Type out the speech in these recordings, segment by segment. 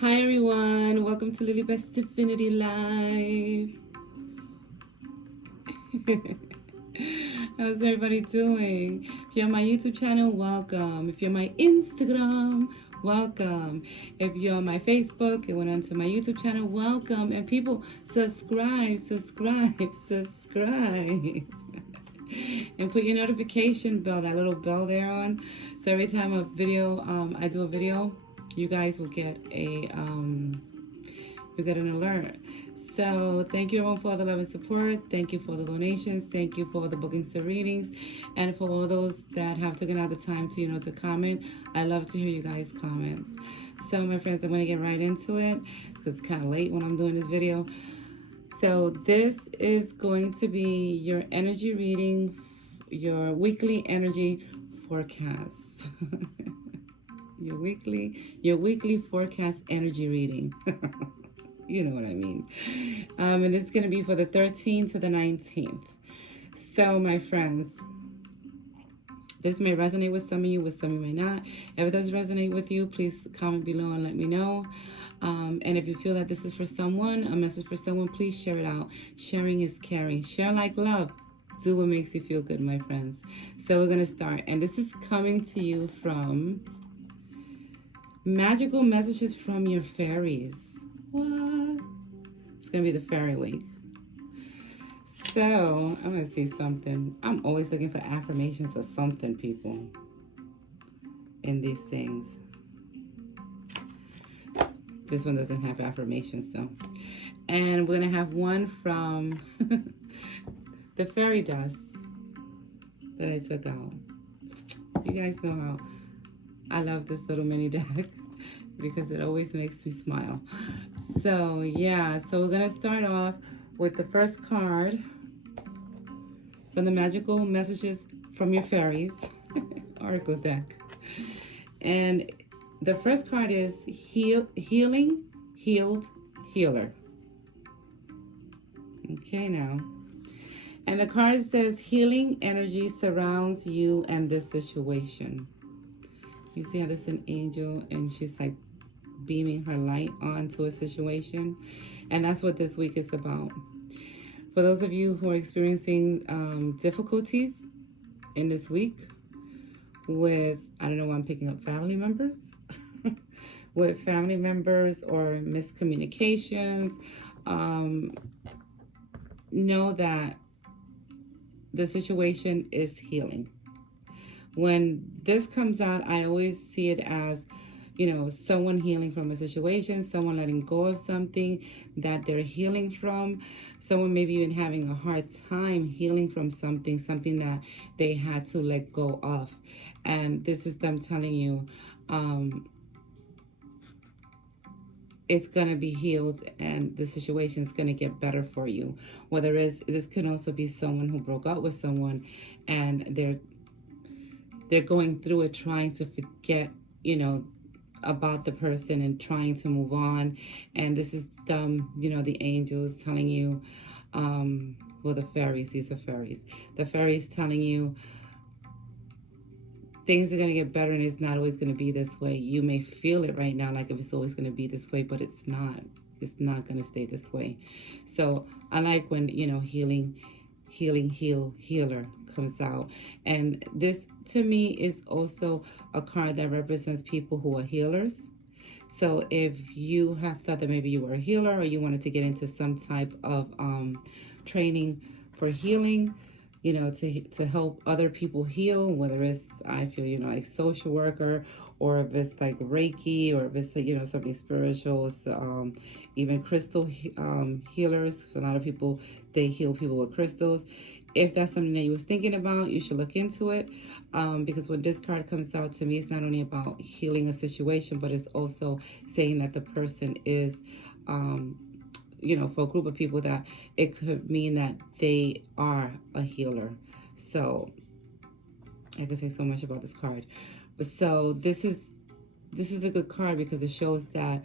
Hi everyone, welcome to Lily Best Infinity Live. How's everybody doing? If you're on my YouTube channel, welcome. If you're on my Instagram, welcome. If you're on my Facebook and went onto my YouTube channel, welcome. And people, subscribe. And put your notification bell, that little bell there on. So every time I do a video, you guys will get an alert. So thank you everyone for all the love and support. Thank you for the donations. Thank you for all the bookings to readings, and for all those that have taken out the time to to comment. I love to hear you guys' comments. So my friends, I'm going to get right into it because it's kind of late when I'm doing this video. So this is going to be your energy reading, your weekly energy forecast. your weekly forecast energy reading. You know what I mean. And it's going to be for the 13th to the 19th. So my friends, this may resonate with some of you, with some of you may not. If it does resonate with you, please comment below and let me know. And if you feel that this is for someone, a message for someone, please share it out. Sharing is caring. Share like love. Do what makes you feel good, my friends. So we're going to start. And this is coming to you from Magical Messages from Your Fairies. What? It's going to be the fairy week. So I'm going to see something. I'm always looking for affirmations or something, people, in these things. This one doesn't have affirmations, though. And we're going to have one from the fairy dust that I took out. You guys know how I love this little mini deck because it always makes me smile. So, yeah. So we're going to start off with the first card from the Magical Messages from Your Fairies Oracle deck. And the first card is Healing, Healed, Healer. Okay, now. And the card says healing energy surrounds you and this situation. You see how this is an angel and she's like beaming her light onto a situation. And that's what this week is about. For those of you who are experiencing difficulties in this week with, I don't know why I'm picking up family members, with family members or miscommunications, know that the situation is healing. When this comes out, I always see it as, someone healing from a situation, someone letting go of something that they're healing from, someone maybe even having a hard time healing from something that they had to let go of. And this is them telling you, it's going to be healed and the situation is going to get better for you. Whether this can also be someone who broke up with someone and they're going through it, trying to forget, about the person and trying to move on. And this is them, the angels telling you, the fairies, these are fairies. The fairies telling you things are going to get better and it's not always going to be this way. You may feel it right now like if it's always going to be this way, but it's not. It's not going to stay this way. So I like when, healing, healer comes out. And this, to me, is also a card that represents people who are healers. So if you have thought that maybe you were a healer or you wanted to get into some type of training for healing, to help other people heal, whether it's, I feel, like social worker, or if it's like Reiki, or if it's, something spiritual, even crystal healers. A lot of people, they heal people with crystals. If that's something that you was thinking about, you should look into it, because when this card comes out, to me, it's not only about healing a situation, but it's also saying that the person is for a group of people, that it could mean that they are a healer. So I can say so much about this card. But so this is a good card because it shows that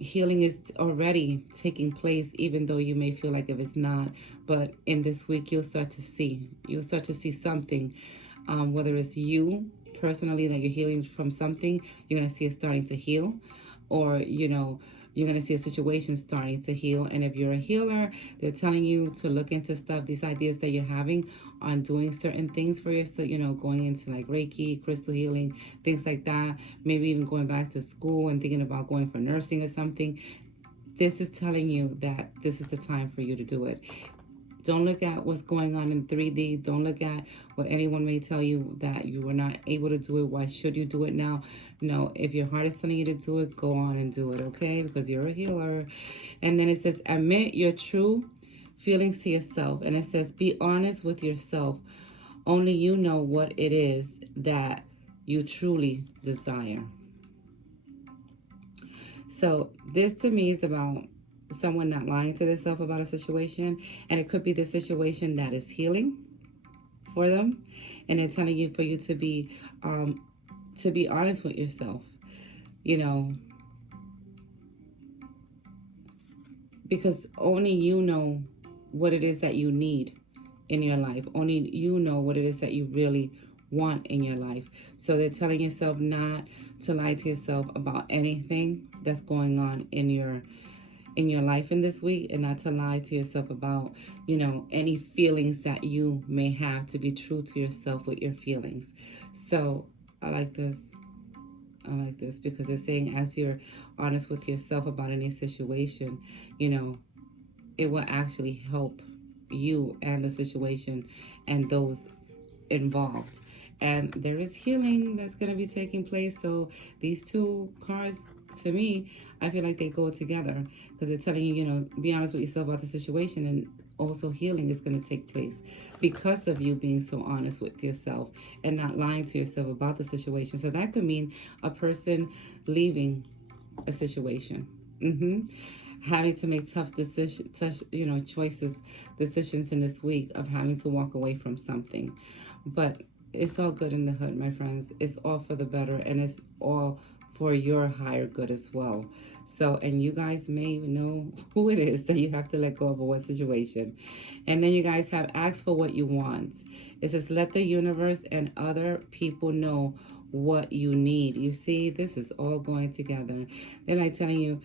healing is already taking place, even though you may feel like if it's not. But in this week, you'll start to see something, whether it's you personally that you're healing from something, you're going to see it starting to heal. or, you're going to see a situation starting to heal. And if you're a healer, they're telling you to look into stuff, these ideas that you're having on doing certain things for yourself, going into like Reiki, crystal healing, things like that. Maybe even going back to school and thinking about going for nursing or something. This is telling you that this is the time for you to do it. Don't look at what's going on in 3D. Don't look at what anyone may tell you that you were not able to do it. Why should you do it now? No, if your heart is telling you to do it, go on and do it, okay? Because you're a healer. And then it says, admit your true feelings to yourself. And it says, be honest with yourself. Only you know what it is that you truly desire. So this to me is about someone not lying to themselves about a situation, and it could be the situation that is healing for them, and they're telling you for you to be honest with yourself, because only you know what it is that you need in your life. Only you know what it is that you really want in your life. So they're telling yourself not to lie to yourself about anything that's going on in your life in this week, and not to lie to yourself about, any feelings that you may have, to be true to yourself with your feelings. So I like this. Because it's saying as you're honest with yourself about any situation, it will actually help you and the situation and those involved. And there is healing that's going to be taking place. So these two cards, to me, I feel like they go together, because they're telling you, be honest with yourself about the situation, and also healing is going to take place because of you being so honest with yourself and not lying to yourself about the situation. So that could mean a person leaving a situation. Having to make tough decisions, decisions in this week of having to walk away from something. But it's all good in the hood, my friends. It's all for the better, and it's all for your higher good as well. So, and you guys may know who it is that you have to let go of what situation. And then you guys have asked for what you want. It says, let the universe and other people know what you need. You see, this is all going together. They're like telling you,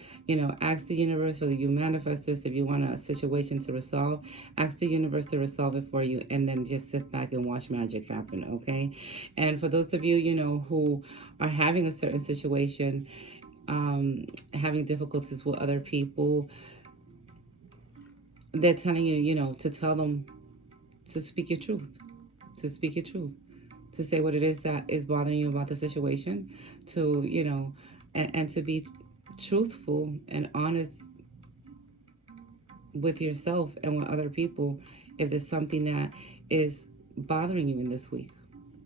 ask the universe for you manifestors. If you want a situation to resolve, ask the universe to resolve it for you, and then just sit back and watch magic happen, okay? And for those of you, who are having a certain situation, having difficulties with other people, they're telling you, to tell them to speak your truth, to say what it is that is bothering you about the situation, to, and to be truthful and honest with yourself and with other people if there's something that is bothering you in this week.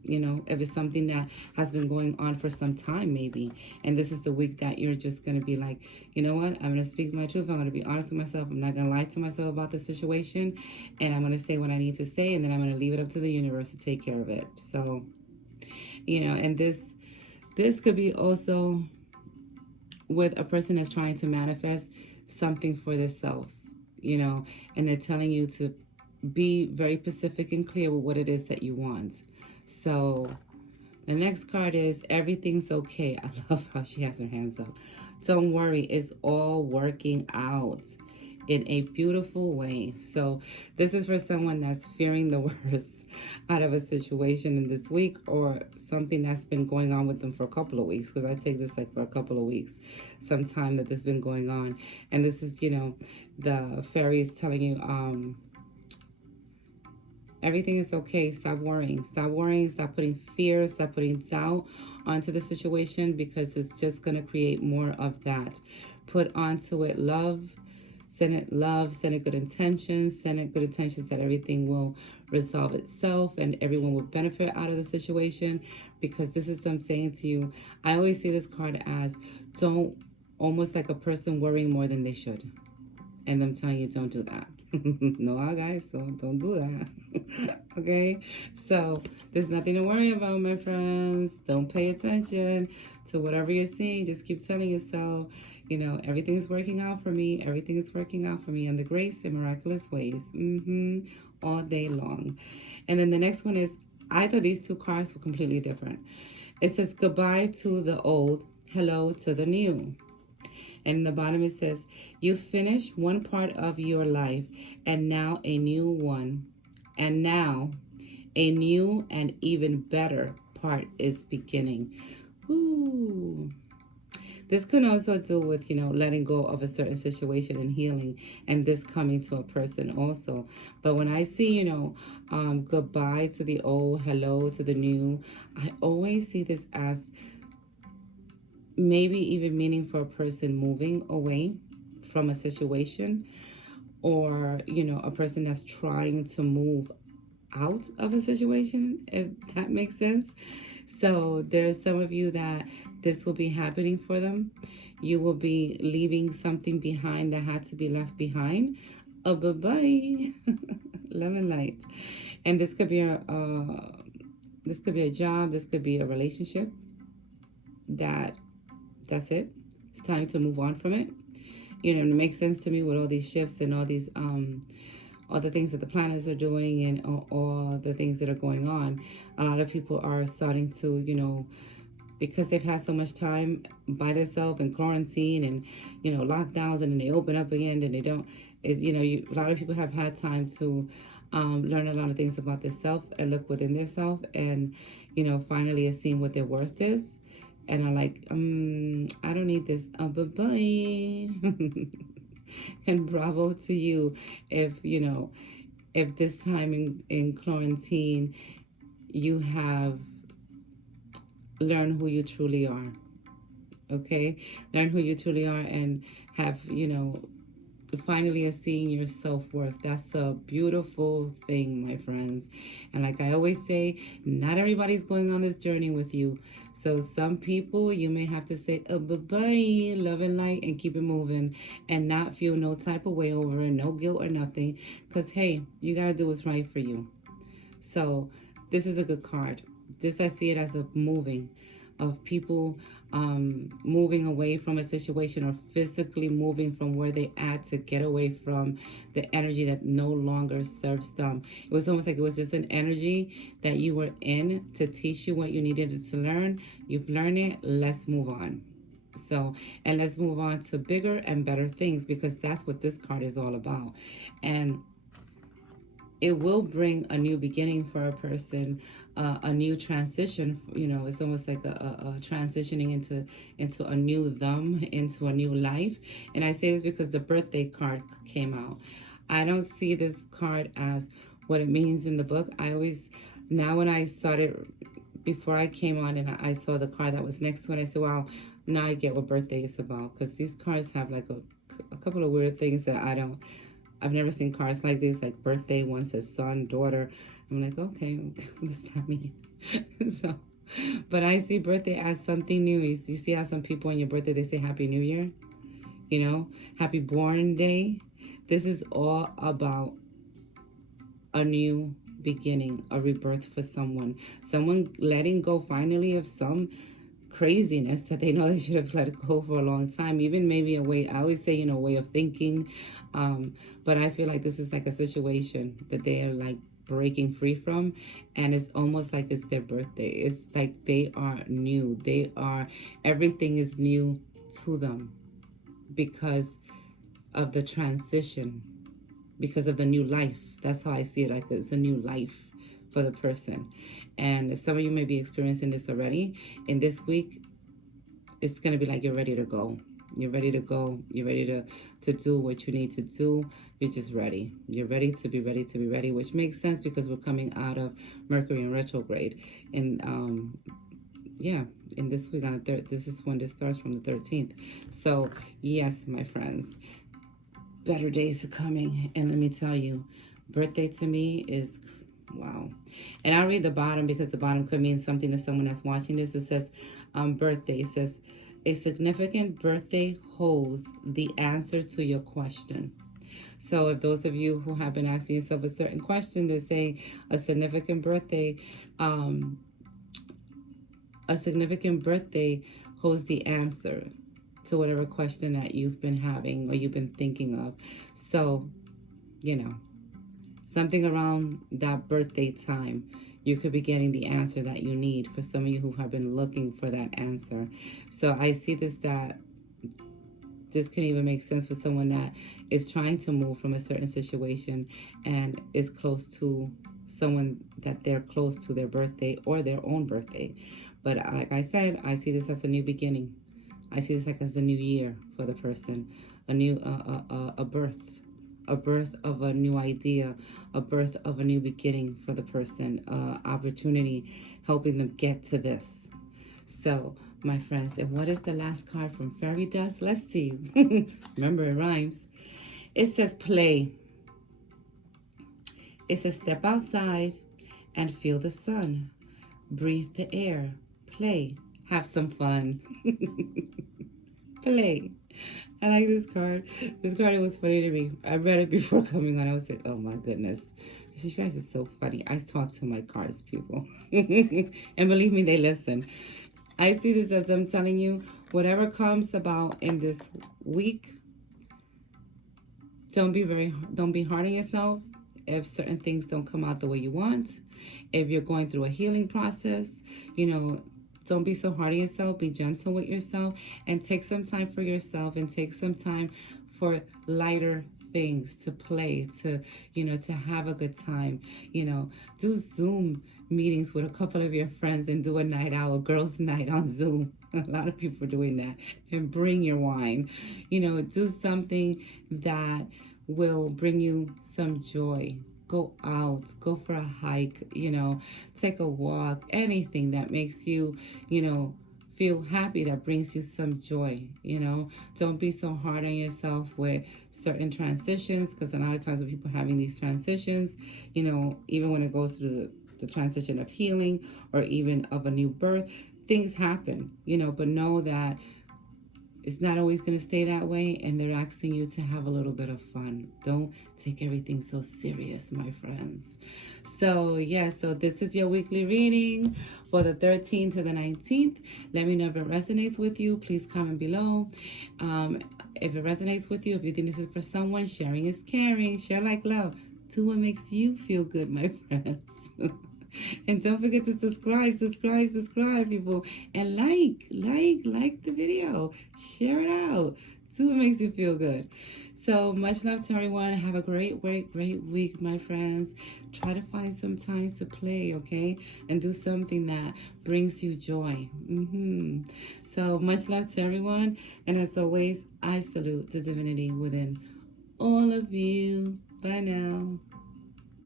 If it's something that has been going on for some time, maybe, and this is the week that you're just going to be like, you know what, I'm going to speak my truth. I'm going to be honest with myself. I'm not going to lie to myself about the situation, and I'm going to say what I need to say, and then I'm going to leave it up to the universe to take care of it. So, and this could be also with a person that's trying to manifest something for themselves, and they're telling you to be very specific and clear with what it is that you want. So the next card is everything's okay. I love how she has her hands up. Don't worry, it's all working out in a beautiful way. So this is for someone that's fearing the worst out of a situation in this week, or something that's been going on with them for a couple of weeks, because I take this like for a couple of weeks, some time that this has been going on. And this is, the fairies telling you, everything is okay. Stop worrying. Stop worrying. Stop putting fear. Stop putting doubt onto the situation, because it's just going to create more of that. Put onto it love. Send it love. Send it good intentions. Send it good intentions that everything will resolve itself and everyone will benefit out of the situation, because this is them saying to you, I always see this card as almost like a person worrying more than they should. And them telling you, don't do that. No, guys, so don't do that. Okay? So there's nothing to worry about, my friends. Don't pay attention to whatever you're seeing. Just keep telling yourself, everything's working out for me. Everything is working out for me in the grace and miraculous ways. All day long. And then the next one is, I thought these two cards were completely different. It says, goodbye to the old, hello to the new. And in the bottom it says, you finish one part of your life, and now a new one. And now a new and even better part is beginning. Ooh. This can also do with, letting go of a certain situation and healing, and this coming to a person also. But when I see, goodbye to the old, hello to the new, I always see this as maybe even meaning for a person moving away from a situation, or, a person that's trying to move out of a situation, if that makes sense. So there's some of you that this will be happening for them. You will be leaving something behind that had to be left behind. Oh, bye-bye. Love and light. And this could be a job, this could be a relationship that's it. It's time to move on from it. It makes sense to me with all these shifts and all these all the things that the planets are doing, and all the things that are going on. A lot of people are starting to, because they've had so much time by themselves in quarantine and, lockdowns, and then they open up again and they don't. A lot of people have had time to learn a lot of things about themselves and look within themselves, and, finally are seeing what their worth is. And are like, I don't need this. Bye-bye. And bravo to you if this time in quarantine you have learned who you truly are. Okay? Learn who you truly are, and have, finally are seeing your self-worth. That's a beautiful thing, my friends. And like I always say, not everybody's going on this journey with you. So some people you may have to say bye-bye, love and light, and keep it moving, and not feel no type of way over it, no guilt or nothing, because hey, you got to do what's right for you. So this is a good card. This, I see it as a moving of people moving away from a situation, or physically moving from where they at to get away from the energy that no longer serves them. It was almost like it was just an energy that you were in to teach you what you needed to learn. You've learned it. Let's move on. So, and let's move on to bigger and better things, because that's what this card is all about. And it will bring a new beginning for a person, a new transition. It's almost like a transitioning into a new them, into a new life. And I say this because the birthday card came out. I don't see this card as what it means in the book. I always, now when I started, before I came on and I saw the card that was next to it, I said, wow, now I get what birthday is about. Because these cards have like a couple of weird things that I've never seen cards like this, like birthday. One says son, daughter. I'm like, okay, what does that mean? So, but I see birthday as something new. You see how some people on your birthday, they say Happy New Year? Happy Born Day. This is all about a new beginning, a rebirth for someone. Someone letting go finally of some craziness that they know they should have let go for a long time. Even maybe a way, I always say, way of thinking. But I feel like this is like a situation that they are like breaking free from, and it's almost like it's their birthday. It's like they are new. Everything is new to them because of the transition, because of the new life. That's how I see it, like it's a new life for the person. And some of you may be experiencing this already. In this week, it's going to be like you're ready to go. You're ready to go. You're ready to do what you need to do. You're just ready. You're ready to be ready, which makes sense because we're coming out of Mercury in retrograde. And in this week on the 3rd, this is when this starts, from the 13th. So yes, my friends, better days are coming. And let me tell you, birthday to me is wow. And I'll read the bottom because the bottom could mean something to someone that's watching this. It says birthday. It says a significant birthday holds the answer to your question. So if those of you who have been asking yourself a certain question, they're saying a significant birthday holds the answer to whatever question that you've been having or you've been thinking of. So, something around that birthday time, you could be getting the answer that you need, for some of you who have been looking for that answer. So I see this, that This can even make sense for someone that is trying to move from a certain situation and is close to someone that they're close to their birthday or their own birthday. But like I said, I see this as a new beginning. I see this like as a new year for the person, a new a birth of a new idea, a birth of a new beginning for the person, opportunity, helping them get to this. So, my friends, and what is the last card from Fairy Dust? Let's see. Remember, it rhymes. It says play. It says step outside and feel the sun. Breathe the air. Play. Have some fun. Play. I like this card. This card, it was funny to me. I read it before coming on. I was like, oh my goodness. I said, you guys are so funny. I talk to my cards, people. And believe me, they listen. I see this as I'm telling you, whatever comes about in this week, don't be hard on yourself if certain things don't come out the way you want. If you're going through a healing process, don't be so hard on yourself. Be gentle with yourself and take some time for yourself and take some time for lighter things, to play, to have a good time. Do Zoom meetings with a couple of your friends and do a night out, a girls' night on Zoom. A lot of people are doing that. And bring your wine. Do something that will bring you some joy. Go out, go for a hike, take a walk, anything that makes you, feel happy, that brings you some joy. Don't be so hard on yourself with certain transitions, because a lot of times when people are having these transitions, even when it goes through the transition of healing or even of a new birth, things happen, but know that it's not always going to stay that way, and they're asking you to have a little bit of fun. Don't take everything so serious, my friends. So this is your weekly reading for the 13th to the 19th. Let me know if it resonates with you. Please comment below. If it resonates with you, if you think this is for someone, sharing is caring. Share like love. Do what makes you feel good, my friends. And don't forget to subscribe, people. And like the video. Share it out. Do what makes you feel good. So much love to everyone. Have a great week, my friends. Try to find some time to play, okay? And do something that brings you joy. So much love to everyone. And as always, I salute the divinity within all of you. Bye now.